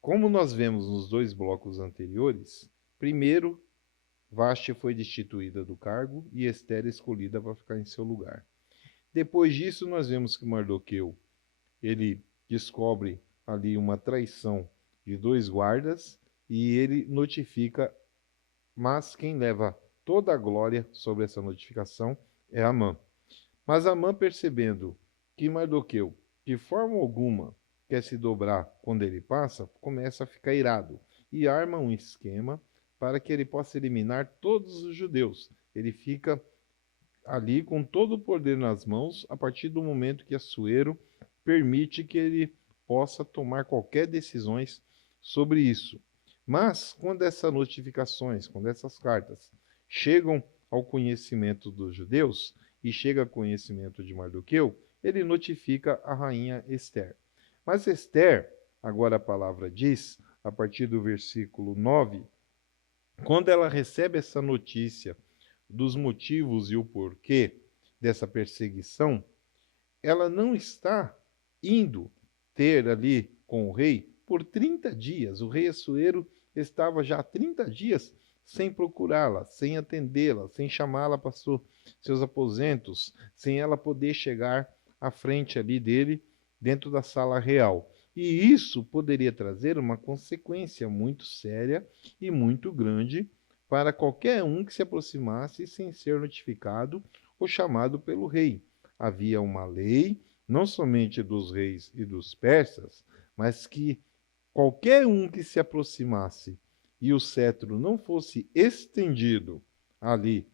como nós vemos nos dois blocos anteriores, primeiro, Vasti foi destituída do cargo e Esther escolhida para ficar em seu lugar. Depois disso, nós vemos que Mardoqueu, ele descobre ali uma traição de dois guardas e ele notifica, mas quem leva toda a glória sobre essa notificação é Amã. Mas Amã, percebendo que Mardoqueu, de forma alguma, quer se dobrar quando ele passa, começa a ficar irado e arma um esquema para que ele possa eliminar todos os judeus. Ele fica ali com todo o poder nas mãos a partir do momento que Assuero permite que ele possa tomar qualquer decisões sobre isso. Mas quando essas notificações, quando essas cartas chegam ao conhecimento dos judeus e chega ao conhecimento de Mardoqueu, ele notifica a rainha Esther. Mas Esther, agora a palavra diz, a partir do versículo 9, quando ela recebe essa notícia dos motivos e o porquê dessa perseguição, ela não está indo ter ali com o rei por 30 dias. O rei Assuero estava já há 30 dias sem procurá-la, sem atendê-la, sem chamá-la para seus aposentos, sem ela poder chegar à frente ali dele, dentro da sala real. E isso poderia trazer uma consequência muito séria e muito grande para qualquer um que se aproximasse sem ser notificado ou chamado pelo rei. Havia uma lei, não somente dos reis e dos persas, mas que qualquer um que se aproximasse e o cetro não fosse estendido ali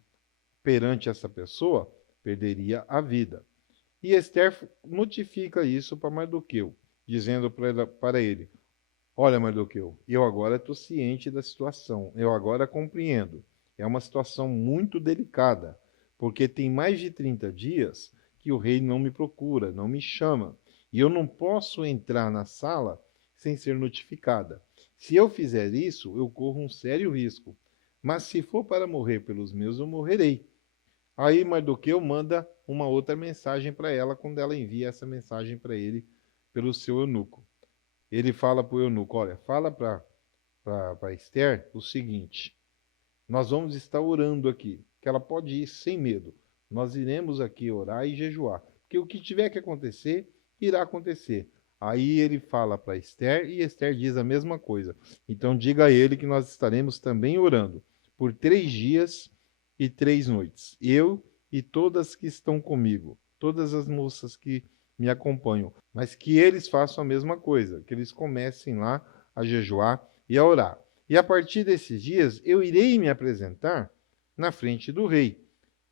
perante essa pessoa, perderia a vida. E Esther notifica isso para Mardoqueu, dizendo para ele: olha, Mardoqueu, eu agora estou ciente da situação, eu agora compreendo. É uma situação muito delicada, porque tem mais de 30 dias que o rei não me procura, não me chama, e eu não posso entrar na sala sem ser notificada. Se eu fizer isso, eu corro um sério risco, mas se for para morrer pelos meus, eu morrerei. Aí Mardoqueu manda uma outra mensagem para ela, quando ela envia essa mensagem para ele pelo seu eunuco. Ele fala para o eunuco: olha, fala para Esther o seguinte: nós vamos estar orando aqui, que ela pode ir sem medo. Nós iremos aqui orar e jejuar, porque o que tiver que acontecer, irá acontecer. Aí ele fala para Esther e Esther diz a mesma coisa. Então diga a ele que nós estaremos também orando por 3 dias e 3 noites. Eu e todas que estão comigo, todas as moças que me acompanham, mas que eles façam a mesma coisa, que eles comecem lá a jejuar e a orar. E a partir desses dias eu irei me apresentar na frente do rei.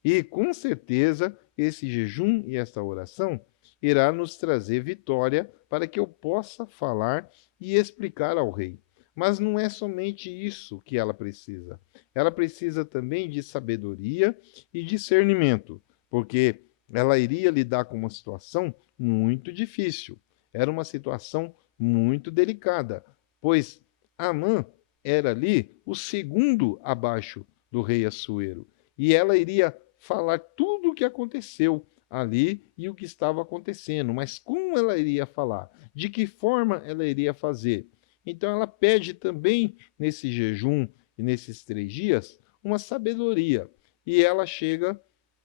E com certeza esse jejum e esta oração irá nos trazer vitória para que eu possa falar e explicar ao rei. Mas não é somente isso que ela precisa. Ela precisa também de sabedoria e discernimento, porque ela iria lidar com uma situação muito difícil. Era uma situação muito delicada, pois Amã era ali o segundo abaixo do rei Assuero. E ela iria falar tudo o que aconteceu ali e o que estava acontecendo. Mas como ela iria falar? De que forma ela iria fazer? Então ela pede também, nesse jejum e nesses 3 dias, uma sabedoria. E ela chega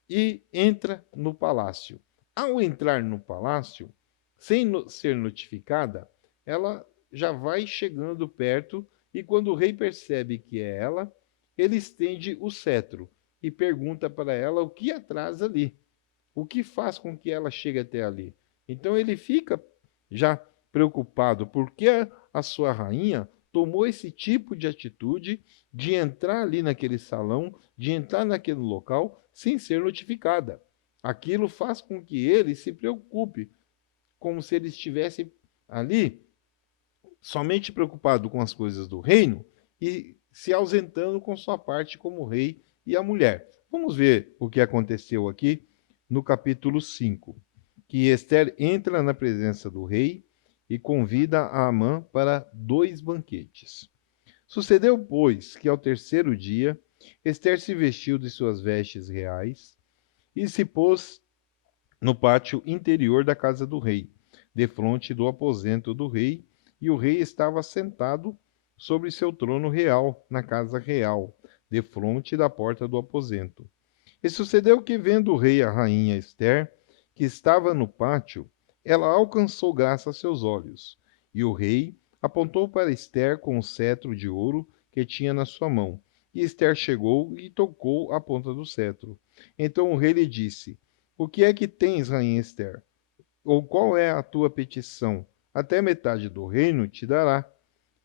e entra no palácio. Ao entrar no palácio, sem ser notificada, ela já vai chegando perto e quando o rei percebe que é ela, ele estende o cetro e pergunta para ela o que atrasa ali, o que faz com que ela chegue até ali. Então ele fica já preocupado porque a sua rainha tomou esse tipo de atitude de entrar ali naquele salão, de entrar naquele local sem ser notificada. Aquilo faz com que ele se preocupe, como se ele estivesse ali somente preocupado com as coisas do reino e se ausentando com sua parte como rei e a mulher. Vamos ver o que aconteceu aqui no capítulo 5, que Esther entra na presença do rei e convida a Amã para 2 banquetes. Sucedeu, pois, que ao terceiro dia, Esther se vestiu de suas vestes reais e se pôs no pátio interior da casa do rei, defronte do aposento do rei, e o rei estava sentado sobre seu trono real, na casa real, defronte da porta do aposento. E sucedeu que, vendo o rei a rainha Esther, que estava no pátio, ela alcançou graça a seus olhos. E o rei apontou para Esther com o cetro de ouro que tinha na sua mão. E Esther chegou e tocou a ponta do cetro. Então o rei lhe disse: O que é que tens, rainha Esther? Ou qual é a tua petição? Até metade do reino te dará.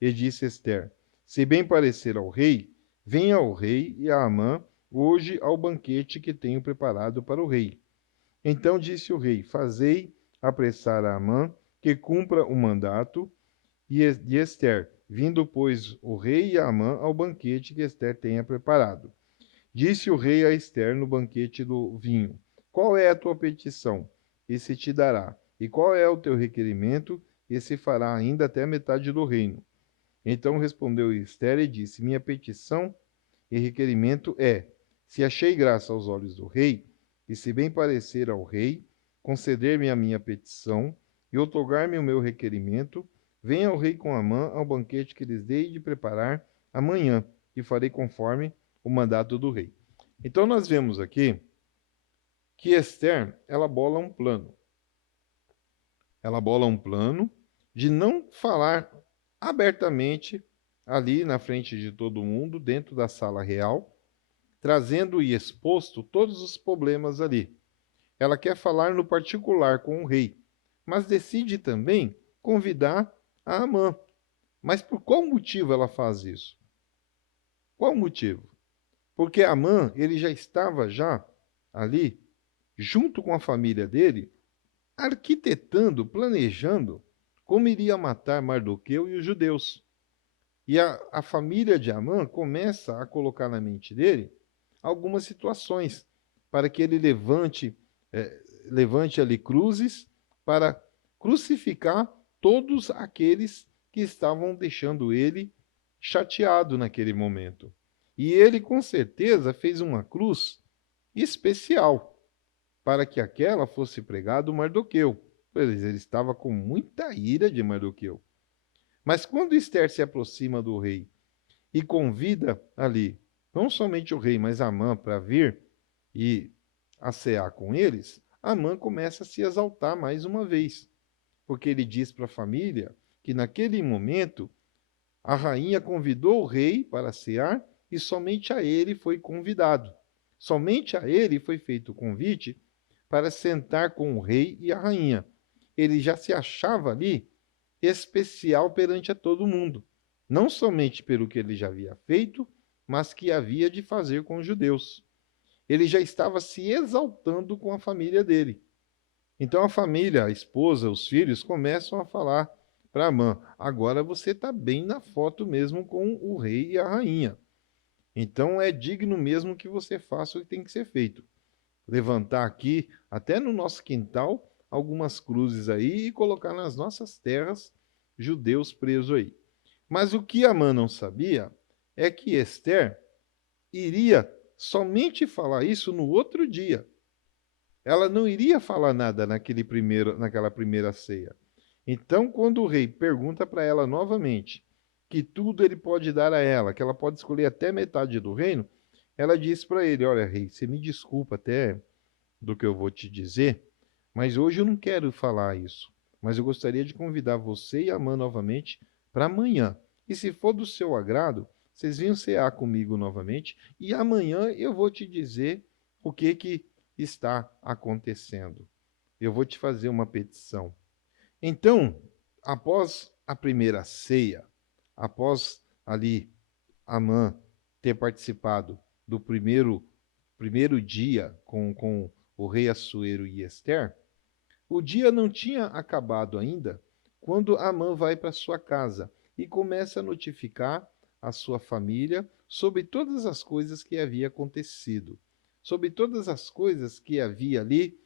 E disse Esther: Se bem parecer ao rei, venha ao rei e a Amã hoje ao banquete que tenho preparado para o rei. Então disse o rei: Fazei apressar a Amã, que cumpra o mandato, de Esther, vindo, pois, o rei e a Amã ao banquete que Esther tenha preparado. Disse o rei a Esther no banquete do vinho: Qual é a tua petição? E se te dará. E qual é o teu requerimento? E se fará ainda até a metade do reino. Então respondeu Esther e disse: Minha petição e requerimento é: se achei graça aos olhos do rei, e se bem parecer ao rei, conceder-me a minha petição e outorgar-me o meu requerimento, venha o rei com Amã ao banquete que lhes dei de preparar amanhã, e farei conforme o mandato do rei. Então nós vemos aqui que Esther, ela bola um plano. Ela bola um plano de não falar abertamente ali na frente de todo mundo, dentro da sala real, trazendo e exposto todos os problemas ali. Ela quer falar no particular com o rei, mas decide também convidar a Amã. Mas por qual motivo ela faz isso? Qual motivo? Porque Amã, ele já estava ali, junto com a família dele, arquitetando, planejando como iria matar Mardoqueu e os judeus. E a família de Amã começa a colocar na mente dele algumas situações para que ele levante ali cruzes para crucificar todos aqueles que estavam deixando ele chateado naquele momento. E ele, com certeza, fez uma cruz especial para que aquela fosse pregado Mardoqueu, pois ele estava com muita ira de Mardoqueu. Mas quando Esther se aproxima do rei e convida ali, não somente o rei, mas Amã para vir e a cear com eles, Amã começa a se exaltar mais uma vez, porque ele diz para a família que naquele momento a rainha convidou o rei para cear e somente a ele foi convidado. Somente a ele foi feito o convite para sentar com o rei e a rainha. Ele já se achava ali especial perante a todo mundo, não somente pelo que ele já havia feito, mas que havia de fazer com os judeus. Ele já estava se exaltando com a família dele. Então a família, a esposa, os filhos começam a falar para Amã: agora você está bem na foto mesmo com o rei e a rainha. Então é digno mesmo que você faça o que tem que ser feito. Levantar aqui, até no nosso quintal, algumas cruzes aí e colocar nas nossas terras judeus presos aí. Mas o que Amã não sabia é que Esther iria somente falar isso no outro dia. Ela não iria falar nada naquela primeira ceia. Então, quando o rei pergunta para ela novamente que tudo ele pode dar a ela, que ela pode escolher até metade do reino, ela diz para ele: Olha, rei, você me desculpa até do que eu vou te dizer, mas hoje eu não quero falar isso. Mas eu gostaria de convidar você e a Amã novamente para amanhã. E se for do seu agrado, vocês venham cear comigo novamente e amanhã eu vou te dizer o que está acontecendo. Eu vou te fazer uma petição. Então, após a primeira ceia, após ali Amã ter participado do primeiro dia com o rei Assuero e Esther, o dia não tinha acabado ainda quando Amã vai para sua casa e começa a notificar a sua família sobre todas as coisas que havia acontecido, sobre todas as coisas que havia ali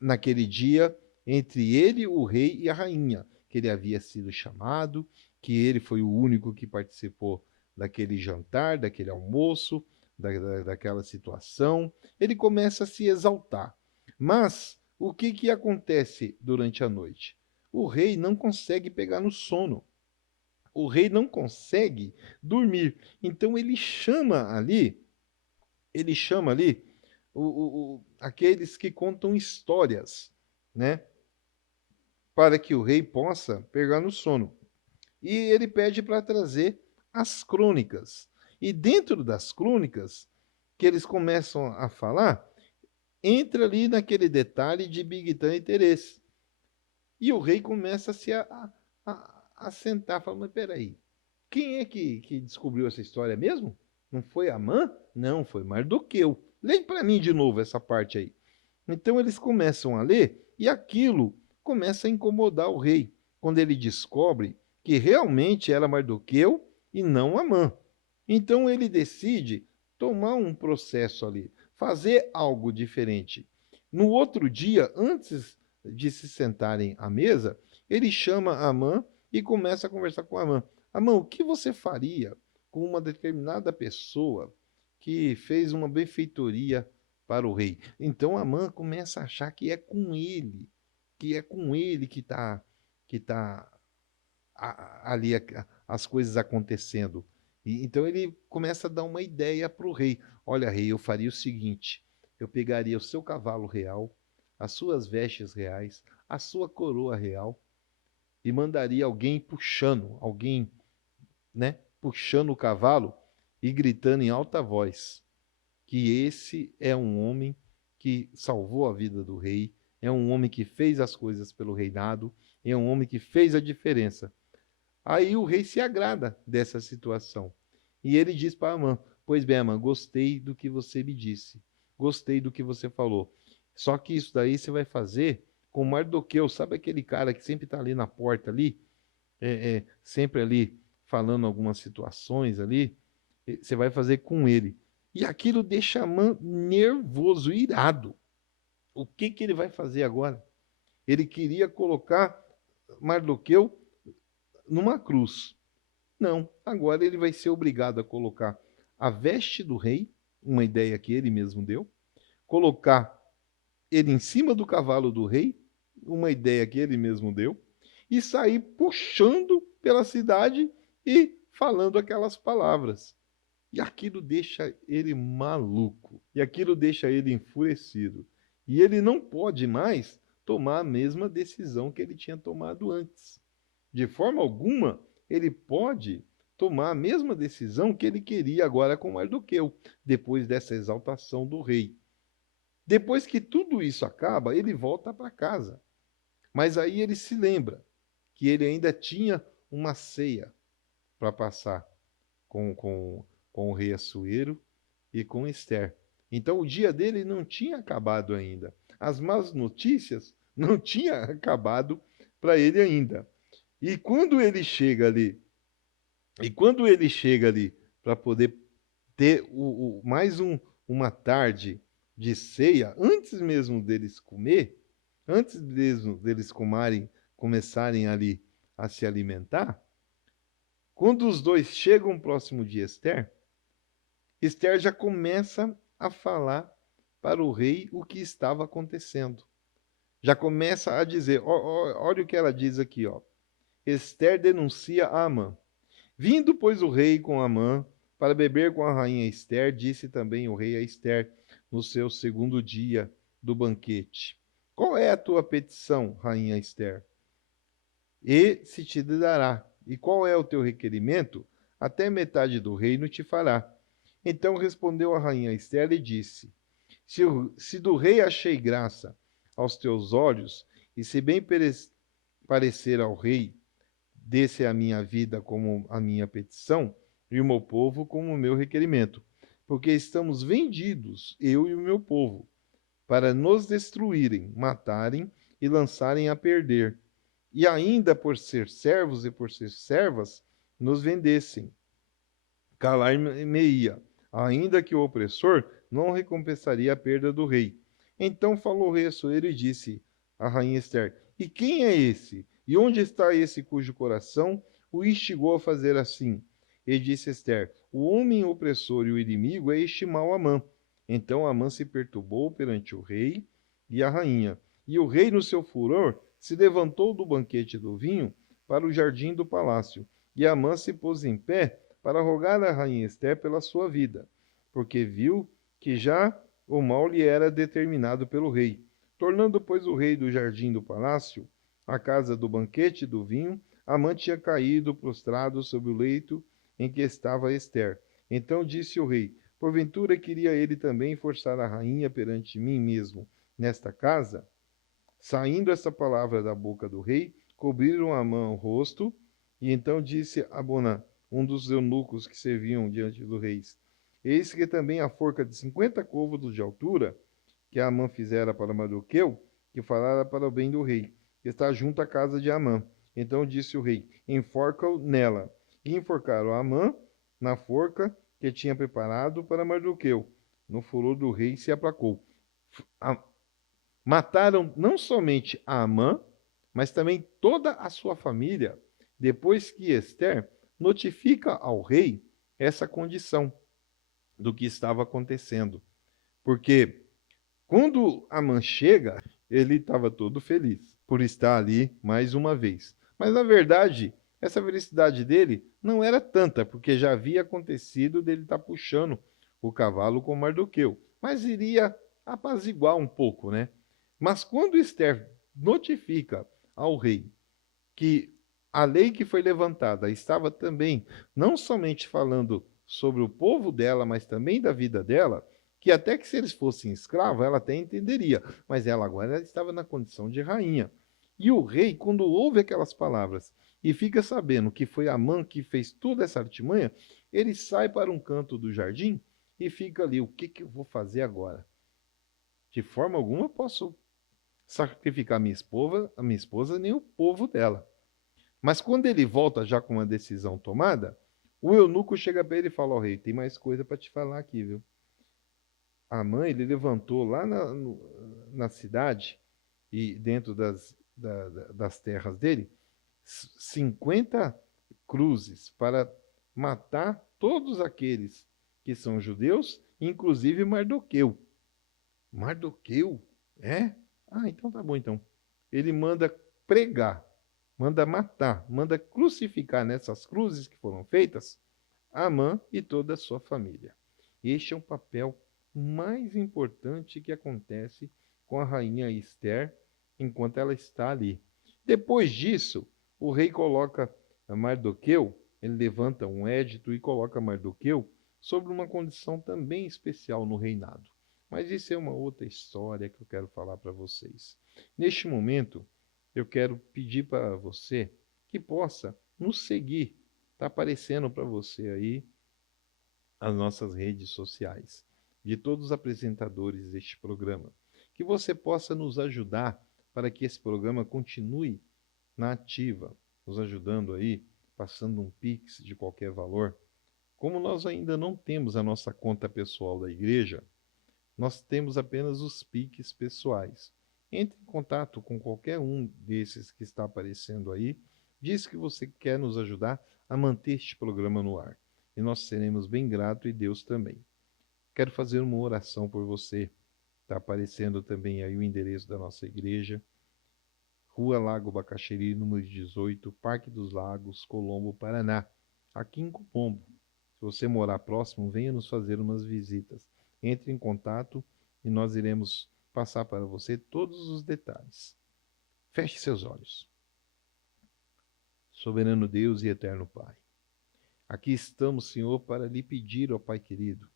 naquele dia entre ele, o rei e a rainha, que ele havia sido chamado, que ele foi o único que participou daquele jantar, daquele almoço, daquela situação. Ele começa a se exaltar. Mas o que acontece durante a noite? O rei não consegue pegar no sono. O rei não consegue dormir. Então ele chama ali aqueles que contam histórias, né? Para que o rei possa pegar no sono. E ele pede para trazer as crônicas. E dentro das crônicas, que eles começam a falar, entra ali naquele detalhe de Bigtã e Teres. E o rei começa a sentar, falando, mas peraí, quem é que descobriu essa história mesmo? Não foi Amã? Não, foi Mardoqueu. Lê para mim de novo essa parte aí. Então eles começam a ler e aquilo começa a incomodar o rei, quando ele descobre que realmente era Mardoqueu e não Amã. Então ele decide tomar um processo ali, fazer algo diferente. No outro dia, antes de se sentarem à mesa, ele chama Amã e começa a conversar com Amã. Amã, o que você faria com uma determinada pessoa que fez uma benfeitoria para o rei? Então Amã começa a achar que é com ele, que tá ali as coisas acontecendo. Então ele começa a dar uma ideia para o rei. Olha, rei, eu faria o seguinte: eu pegaria o seu cavalo real, as suas vestes reais, a sua coroa real e mandaria alguém puxando, né, puxando o cavalo e gritando em alta voz que esse é um homem que salvou a vida do rei, é um homem que fez as coisas pelo reinado, é um homem que fez a diferença. Aí o rei se agrada dessa situação. E ele diz para Amã: Pois bem, Amã, gostei do que você me disse. Gostei do que você falou. Só que isso daí você vai fazer com Mardoqueu. Sabe aquele cara que sempre está ali na porta ali? Sempre ali falando algumas situações ali? Você vai fazer com ele. E aquilo deixa Amã nervoso, irado. O que ele vai fazer agora? Ele queria colocar Mardoqueu numa cruz. Não, agora ele vai ser obrigado a colocar a veste do rei, uma ideia que ele mesmo deu, colocar ele em cima do cavalo do rei, uma ideia que ele mesmo deu, e sair puxando pela cidade e falando aquelas palavras. E aquilo deixa ele maluco, e aquilo deixa ele enfurecido. E ele não pode mais tomar a mesma decisão que ele tinha tomado antes. De forma alguma, ele pode tomar a mesma decisão que ele queria agora com Mardoqueu, depois dessa exaltação do rei. Depois que tudo isso acaba, ele volta para casa. Mas aí ele se lembra que ele ainda tinha uma ceia para passar com o rei Assuero e com Esther. Então o dia dele não tinha acabado ainda. As más notícias não tinham acabado para ele ainda. E quando ele chega ali, para poder ter mais uma tarde de ceia, antes mesmo deles comer, antes mesmo deles comerem, começarem ali a se alimentar, Quando os dois chegam próximo de Esther, Esther já começa a falar para o rei o que estava acontecendo. Já começa a dizer, olha o que ela diz aqui, ó. Esther denuncia a Amã. Vindo, pois, o rei com Amã para beber com a rainha Esther, disse também o rei a Esther no seu segundo dia do banquete: Qual é a tua petição, rainha Esther? E se te dará. E qual é o teu requerimento? Até metade do reino te fará. Então respondeu a rainha Esther e disse: se do rei achei graça aos teus olhos, e se bem parecer ao rei, desse a minha vida como a minha petição, e o meu povo como o meu requerimento. Porque estamos vendidos, eu e o meu povo, para nos destruírem, matarem e lançarem a perder. E ainda por ser servos e por ser servas, nos vendessem. Calar-me-ia, ainda que o opressor não recompensaria a perda do rei. Então falou o rei Assuero e disse à rainha Esther: E quem é esse? E onde está esse cujo coração o instigou a fazer assim? E disse Esther: O homem opressor e o inimigo é este mau Amã. Então Amã se perturbou perante o rei e a rainha. E o rei, no seu furor, se levantou do banquete do vinho para o jardim do palácio. E Amã se pôs em pé para rogar à rainha Esther pela sua vida, porque viu que já o mal lhe era determinado pelo rei. Tornando, pois, o rei do jardim do palácio, à casa do banquete do vinho, Amã tinha caído prostrado sobre o leito em que estava Esther. Então disse o rei: Porventura queria ele também forçar a rainha perante mim mesmo nesta casa? Saindo essa palavra da boca do rei, cobriram Amã o rosto, e então disse Abonã, um dos eunucos que serviam diante do rei: Eis que também a forca de 50 côvados de altura, que Amã fizera para Mardoqueu, que falara para o bem do rei, está junto à casa de Amã. Então disse o rei: Enforca-o nela. E enforcaram Amã na forca que tinha preparado para Mardoqueu. No furor do rei se aplacou. Mataram não somente a Amã, mas também toda a sua família, depois que Esther notifica ao rei essa condição do que estava acontecendo. Porque quando Amã chega, ele estava todo feliz por estar ali mais uma vez. Mas, na verdade, essa felicidade dele não era tanta, porque já havia acontecido dele estar puxando o cavalo com Mardoqueu. Mas iria apaziguar um pouco, né? Mas quando Esther notifica ao rei que a lei que foi levantada estava também não somente falando sobre o povo dela, mas também da vida dela, que até que se eles fossem escravos, ela até entenderia, mas ela agora estava na condição de rainha. E o rei, quando ouve aquelas palavras e fica sabendo que foi Amã que fez toda essa artimanha, ele sai para um canto do jardim e fica ali: o que eu vou fazer agora? De forma alguma posso sacrificar a minha esposa, nem o povo dela. Mas quando ele volta já com uma decisão tomada, o eunuco chega para ele e fala: Ó rei, tem mais coisa para te falar aqui, viu? Amã, ele levantou lá na cidade e dentro das terras dele 50 cruzes para matar todos aqueles que são judeus, inclusive Mardoqueu. Mardoqueu? É? Ah, então tá bom então. Ele manda pregar, manda matar, manda crucificar nessas cruzes que foram feitas Amã e toda a sua família. Este é o papel mais importante que acontece com a rainha Esther enquanto ela está ali. Depois disso, o rei coloca Mardoqueu, ele levanta um édito e coloca Mardoqueu sobre uma condição também especial no reinado. Mas isso é uma outra história que eu quero falar para vocês. Neste momento, eu quero pedir para você que possa nos seguir. Está aparecendo para você aí as nossas redes sociais, de todos os apresentadores deste programa. Que você possa nos ajudar para que esse programa continue na ativa, nos ajudando aí, passando um Pix de qualquer valor. Como nós ainda não temos a nossa conta pessoal da igreja, nós temos apenas os Pix pessoais. Entre em contato com qualquer um desses que está aparecendo aí, diz que você quer nos ajudar a manter este programa no ar. E nós seremos bem gratos e Deus também. Quero fazer uma oração por você. Está aparecendo também aí o endereço da nossa igreja. Rua Lago Bacaxiri, número 18, Parque dos Lagos, Colombo, Paraná. Aqui em Colombo. Se você morar próximo, venha nos fazer umas visitas. Entre em contato e nós iremos passar para você todos os detalhes. Feche seus olhos. Soberano Deus e eterno Pai, aqui estamos, Senhor, para lhe pedir, ó Pai querido,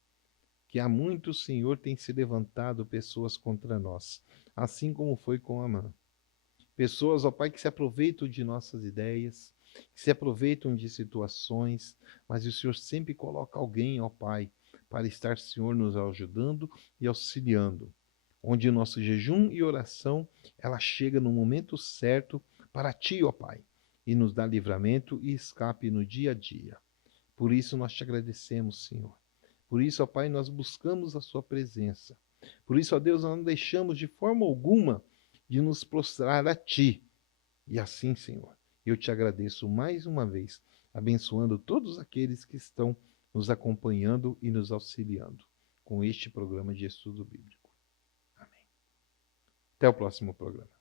que há muito, Senhor, tem se levantado pessoas contra nós, assim como foi com Amã. Pessoas, ó Pai, que se aproveitam de nossas ideias, que se aproveitam de situações, mas o Senhor sempre coloca alguém, ó Pai, para estar, Senhor, nos ajudando e auxiliando. Onde o nosso jejum e oração, ela chega no momento certo para Ti, ó Pai, e nos dá livramento e escape no dia a dia. Por isso nós te agradecemos, Senhor. Por isso, ó Pai, nós buscamos a Sua presença. Por isso, ó Deus, nós não deixamos de forma alguma de nos prostrar a Ti. E assim, Senhor, eu te agradeço mais uma vez, abençoando todos aqueles que estão nos acompanhando e nos auxiliando com este programa de estudo bíblico. Amém. Até o próximo programa.